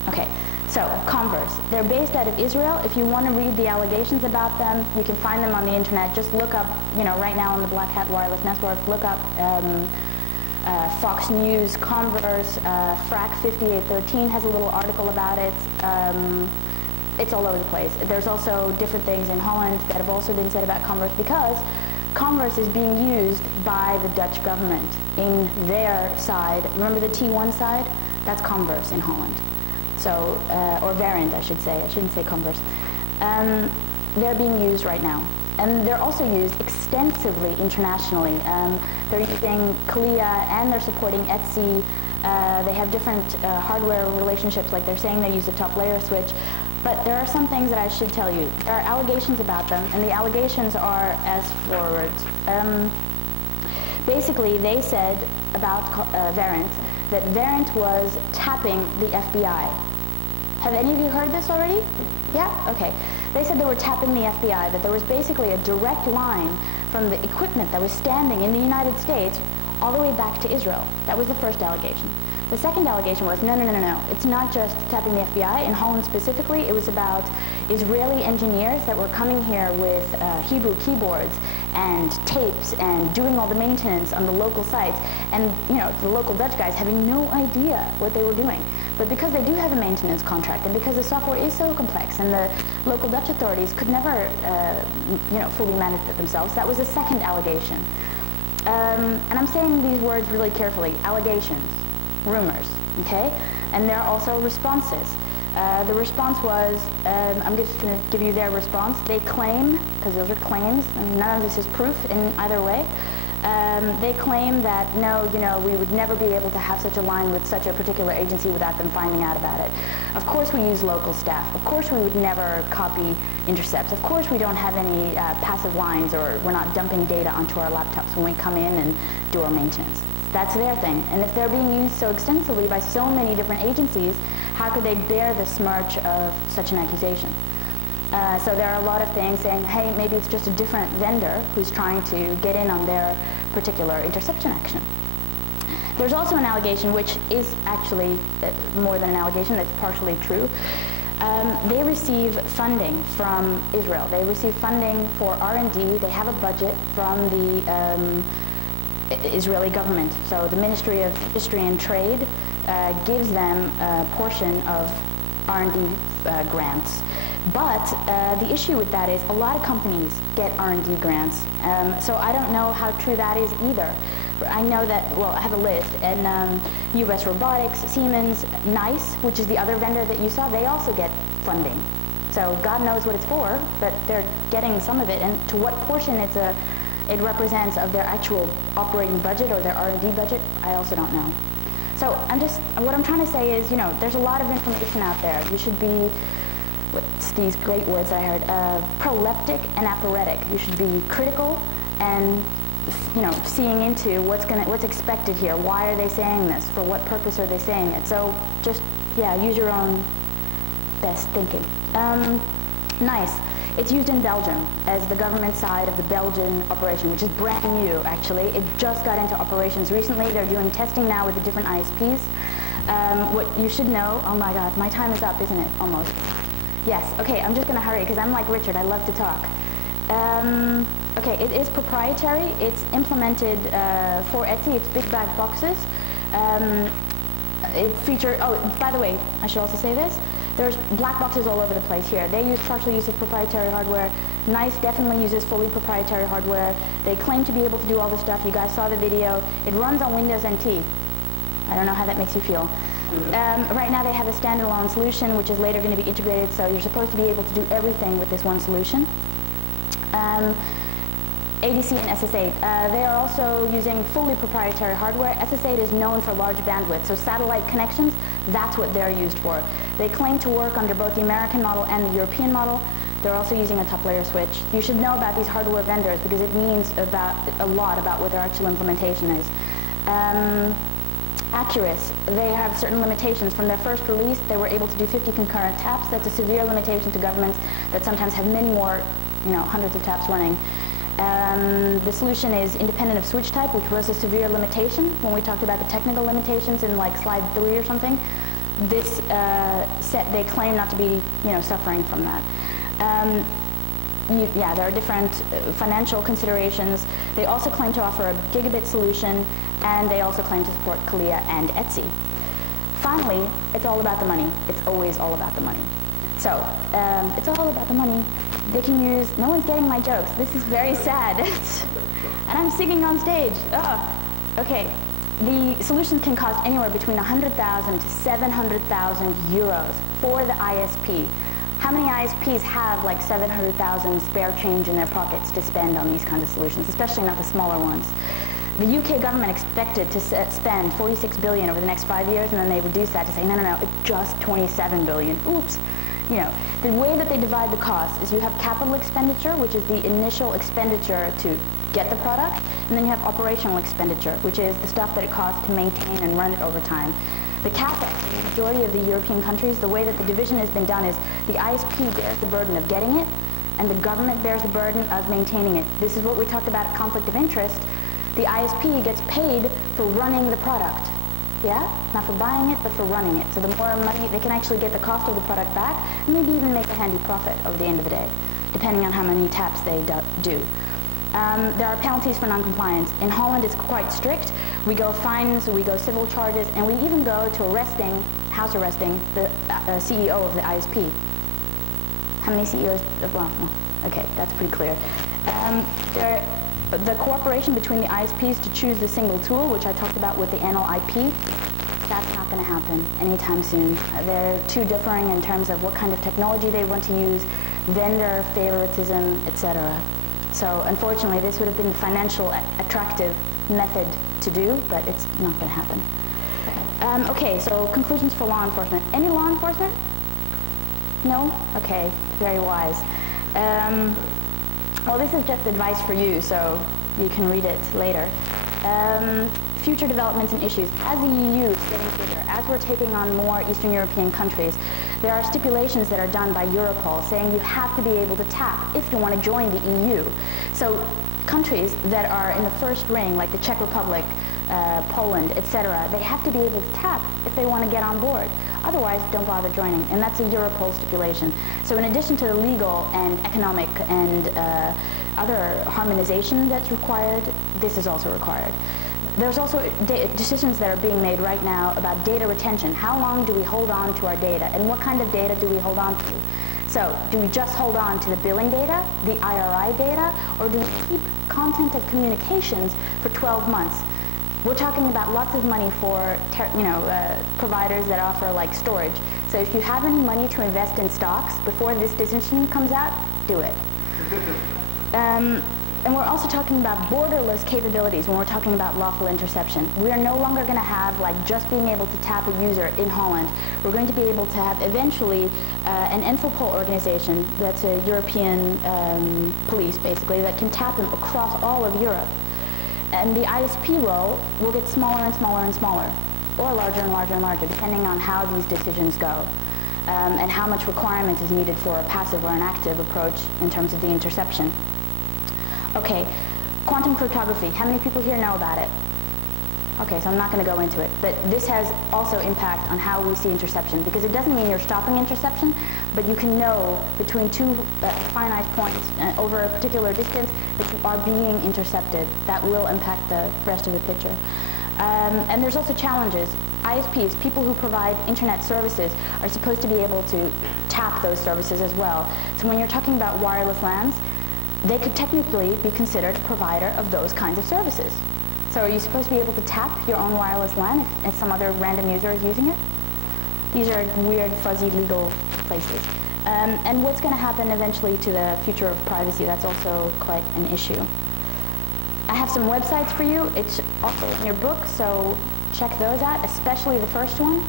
Okay. So, Converse. They're based out of Israel. If you want to read the allegations about them, you can find them on the internet. Just look up, right now on the Black Hat Wireless Network, look up Fox News, Converse, FRAC 5813 has a little article about it. It's all over the place. There's also different things in Holland that have also been said about Converse, because Converse is being used by the Dutch government in their side. Remember the T1 side? That's Converse in Holland. So, or variant, I should say. I shouldn't say Converse. They're being used right now. And they're also used extensively internationally. They're using CLIA, and they're supporting Etsy. They have different hardware relationships, like they're saying they use the top layer switch. But there are some things that I should tell you. There are allegations about them, and the allegations are as follows. Basically, they said about Variant that Variant was tapping the FBI. Have any of you heard this already? Yeah? Okay. They said they were tapping the FBI, that there was basically a direct line from the equipment that was standing in the United States all the way back to Israel. That was the first allegation. The second allegation was, no. It's not just tapping the FBI. In Holland specifically, it was about Israeli engineers that were coming here with Hebrew keyboards and tapes and doing all the maintenance on the local sites. And, the local Dutch guys having no idea what they were doing. But because they do have a maintenance contract, and because the software is so complex, and the local Dutch authorities could never, fully manage it themselves, that was the second allegation. And I'm saying these words really carefully. Allegations. Rumors, okay? And there are also responses. The response was, I'm just going to give you their response. They claim, because those are claims, and none of this is proof in either way, they claim that, no, we would never be able to have such a line with such a particular agency without them finding out about it. Of course we use local staff. Of course we would never copy intercepts. Of course we don't have any passive lines, or we're not dumping data onto our laptops when we come in and do our maintenance. That's their thing. And if they're being used so extensively by so many different agencies, how could they bear the smirch of such an accusation? So there are a lot of things saying, hey, maybe it's just a different vendor who's trying to get in on their particular interception action. There's also an allegation, which is actually more than an allegation, that's partially true. They receive funding from Israel. They receive funding for R&D. They have a budget from the Israeli government. So the Ministry of Industry and Trade gives them a portion of R&D grants. But the issue with that is a lot of companies get R&D grants. So I don't know how true that is either. I know that, well, I have a list, and US Robotics, Siemens, NICE, which is the other vendor that you saw, they also get funding. So God knows what it's for, but they're getting some of it, and to what portion it represents of their actual operating budget or their R&D budget, I also don't know. So what I'm trying to say is, there's a lot of information out there. You should be, what's these great words I heard, proleptic and aphoretic. You should be critical and, seeing into what's expected here. Why are they saying this? For what purpose are they saying it? So just, use your own best thinking. NICE. It's used in Belgium as the government side of the Belgian operation, which is brand new, actually. It just got into operations recently. They're doing testing now with the different ISPs. What you should know, oh my God, my time is up, isn't it? Almost. Yes, okay, I'm just going to hurry because I'm like Richard, I love to talk. Okay, it is proprietary. It's implemented for Etsy. It's big black boxes. It features, oh, by the way, I should also say this. There's black boxes all over the place here. They use partial use of proprietary hardware. NICE definitely uses fully proprietary hardware. They claim to be able to do all this stuff. You guys saw the video. It runs on Windows NT. I don't know how that makes you feel. Right now they have a standalone solution which is later going to be integrated, so you're supposed to be able to do everything with this one solution. ADC and SS8. They are also using fully proprietary hardware. SS8 is known for large bandwidth, so satellite connections, that's what they're used for. They claim to work under both the American model and the European model. They're also using a top layer switch. You should know about these hardware vendors because it means a lot about what their actual implementation is. Accuracy, they have certain limitations. From their first release, they were able to do 50 concurrent taps. That's a severe limitation to governments that sometimes have many more, hundreds of taps running. The solution is independent of switch type, which was a severe limitation when we talked about the technical limitations in like slide 3 or something. This set, they claim not to be, suffering from that. There are different financial considerations. They also claim to offer a gigabit solution, and they also claim to support CALIA and Etsy. Finally, it's all about the money. It's always all about the money. So, it's all about the money. They can use, no one's getting my jokes. This is very sad. And I'm singing on stage. Okay. The solutions can cost anywhere between 100,000 to 700,000 euros for the ISP. How many ISPs have like 700,000 spare change in their pockets to spend on these kinds of solutions, especially not the smaller ones? The UK government expected to spend 46 billion over the next 5 years, and then they reduced that to say, no, it's just 27 billion. Oops. The way that they divide the cost is you have capital expenditure, which is the initial expenditure to get the product, and then you have operational expenditure, which is the stuff that it costs to maintain and run it over time. The CapEx in the majority of the European countries, the way that the division has been done is the ISP bears the burden of getting it, and the government bears the burden of maintaining it. This is what we talked about, conflict of interest. The ISP gets paid for running the product. Yeah? Not for buying it, but for running it. So the more money, they can actually get the cost of the product back, and maybe even make a handy profit over the end of the day, depending on how many taps they do. There are penalties for non-compliance. In Holland, it's quite strict. We go fines, we go civil charges, and we even go to house arresting the CEO of the ISP. How many CEOs? Well, okay, that's pretty clear. The cooperation between the ISPs to choose the single tool, which I talked about with the anal IP, that's not going to happen anytime soon. They're too differing in terms of what kind of technology they want to use, vendor favoritism, etc. So unfortunately, this would have been the financial attractive method to do, but it's not going to happen. Okay, so conclusions for law enforcement. Any law enforcement? No? Okay, very wise. Well, this is just advice for you, so you can read it later. Future developments and issues. As the EU is getting bigger, as we're taking on more Eastern European countries, there are stipulations that are done by Europol saying you have to be able to tap if you want to join the EU. So countries that are in the first ring, like the Czech Republic, Poland, etc., they have to be able to tap if they want to get on board. Otherwise, don't bother joining, and that's a Europol stipulation. So in addition to the legal and economic and other harmonization that's required, this is also required. There's also decisions that are being made right now about data retention. How long do we hold on to our data, and what kind of data do we hold on to? So, do we just hold on to the billing data, the IRI data, or do we keep content of communications for 12 months? We're talking about lots of money for providers that offer like storage. So if you have any money to invest in stocks before this decision comes out, do it. And we're also talking about borderless capabilities when we're talking about lawful interception. We are no longer going to have like just being able to tap a user in Holland. We're going to be able to have eventually an Infopol organization that's a European police basically that can tap them across all of Europe. And the ISP role will get smaller and smaller and smaller, or larger and larger and larger, depending on how these decisions go, and how much requirement is needed for a passive or an active approach in terms of the interception. Okay, quantum cryptography. How many people here know about it? Okay, so I'm not going to go into it, but this has also impact on how we see interception, because it doesn't mean you're stopping interception, but you can know between two finite points over a particular distance that you are being intercepted. That will impact the rest of the picture. And there's also challenges. ISPs, people who provide internet services, are supposed to be able to tap those services as well. So when you're talking about wireless LANs, they could technically be considered a provider of those kinds of services. So are you supposed to be able to tap your own wireless LAN if some other random user is using it? These are weird, fuzzy legal places. And what's going to happen eventually to the future of privacy? That's also quite an issue. I have some websites for you. It's also in your book, so check those out, especially the first one.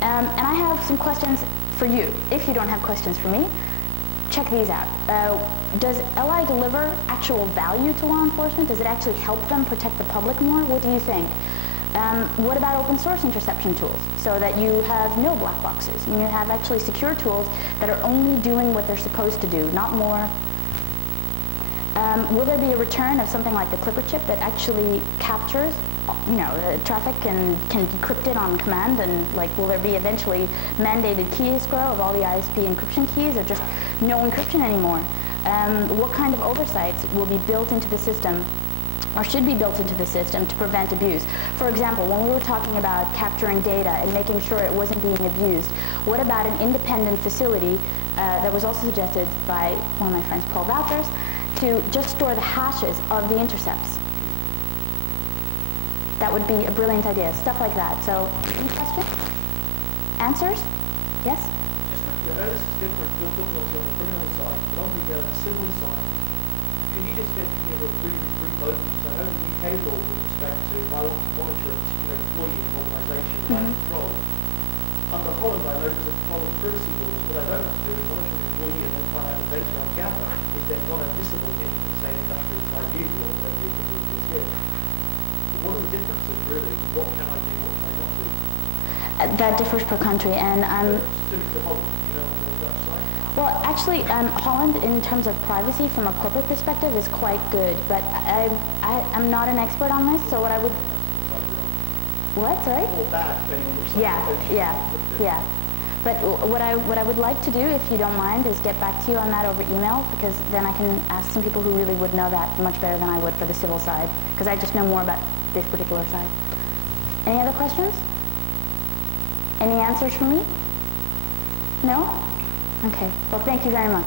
And I have some questions for you. If you don't have questions for me, check these out. Does LI deliver actual value to law enforcement? Does it actually help them protect the public more? What do you think? What about open source interception tools, so that you have no black boxes and you have actually secure tools that are only doing what they're supposed to do, not more? Will there be a return of something like the Clipper chip that actually captures, traffic and can decrypt it on command? And will there be eventually mandated key escrow of all the ISP encryption keys, or just no encryption anymore? What kind of oversights will be built into the system, or should be built into the system, to prevent abuse? For example, when we were talking about capturing data and making sure it wasn't being abused, what about an independent facility that was also suggested by one of my friends, Paul Wouters, to just store the hashes of the intercepts? That would be a brilliant idea, stuff like that. So, any questions? Answers? Yes? Just quickly, I know this is different. You're talking obviously on the criminal side, but on the civil side, can you just give me a really brief overview? So I know the UK law with respect to if I want to monitor a particular employee in an organisation without control. Under Holland, I know there's a follow privacy laws, but I don't have to do is monitor an employee and then find out the data I gather if they're not admissible in, say, industrial tribunal or whatever the equivalent is here. What are the differences really? What can I do, what can I not do? That differs per country, and I'm... Specific to Holland, on the Dutch side? Well, actually, Holland, in terms of privacy from a corporate perspective, is quite good, but I'm not an expert on this, so what I would... What, sorry? Or bad, depending on which side. Yeah. But what I would like to do, if you don't mind, is get back to you on that over email, because then I can ask some people who really would know that much better than I would for the civil side, because I just know more about this particular side. Any other questions? Any answers from me? No? Okay. Well, thank you very much.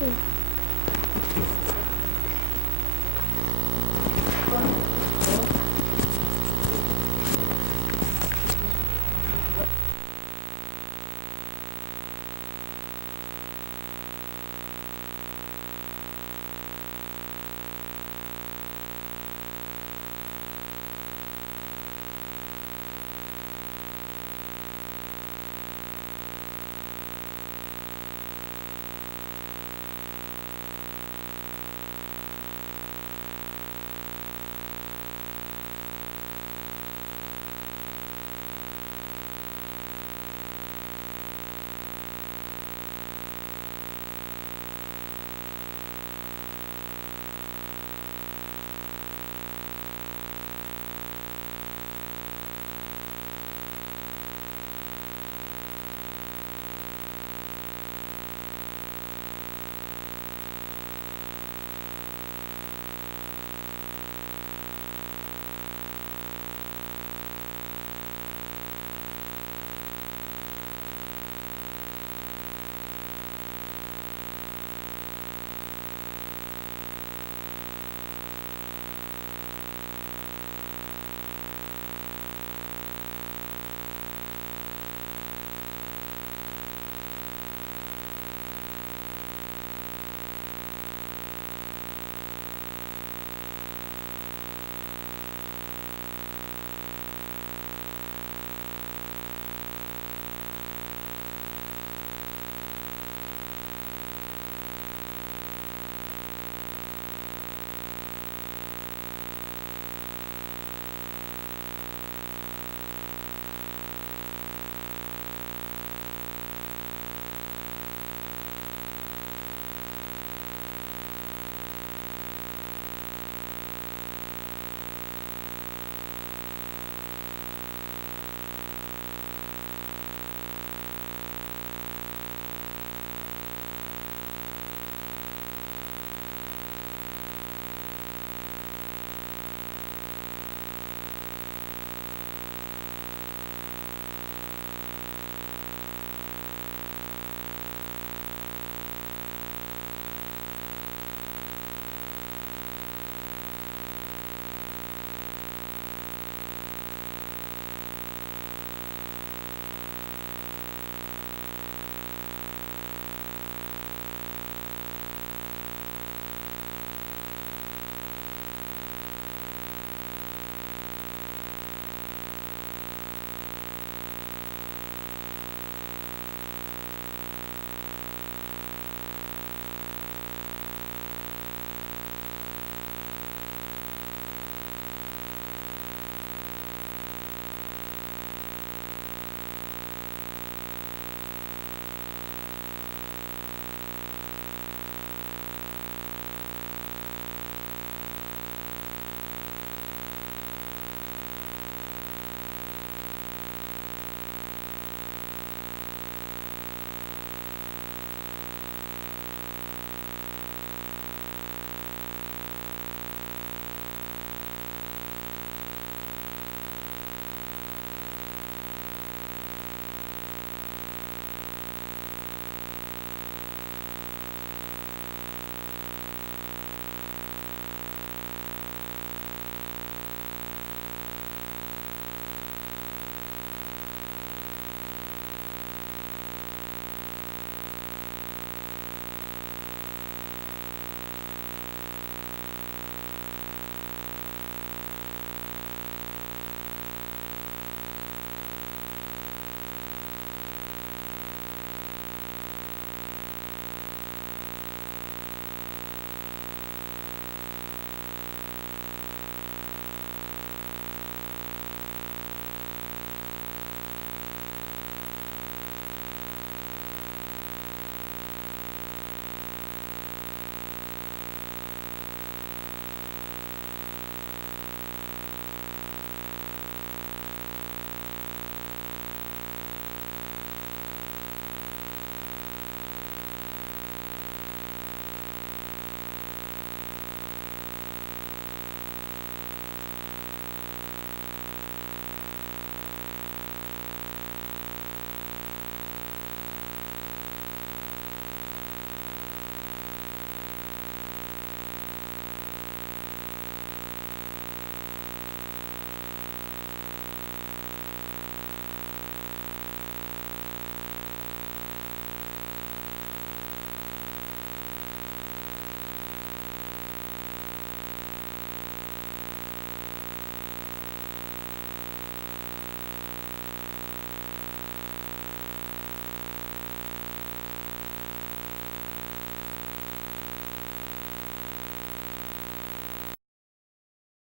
Okay.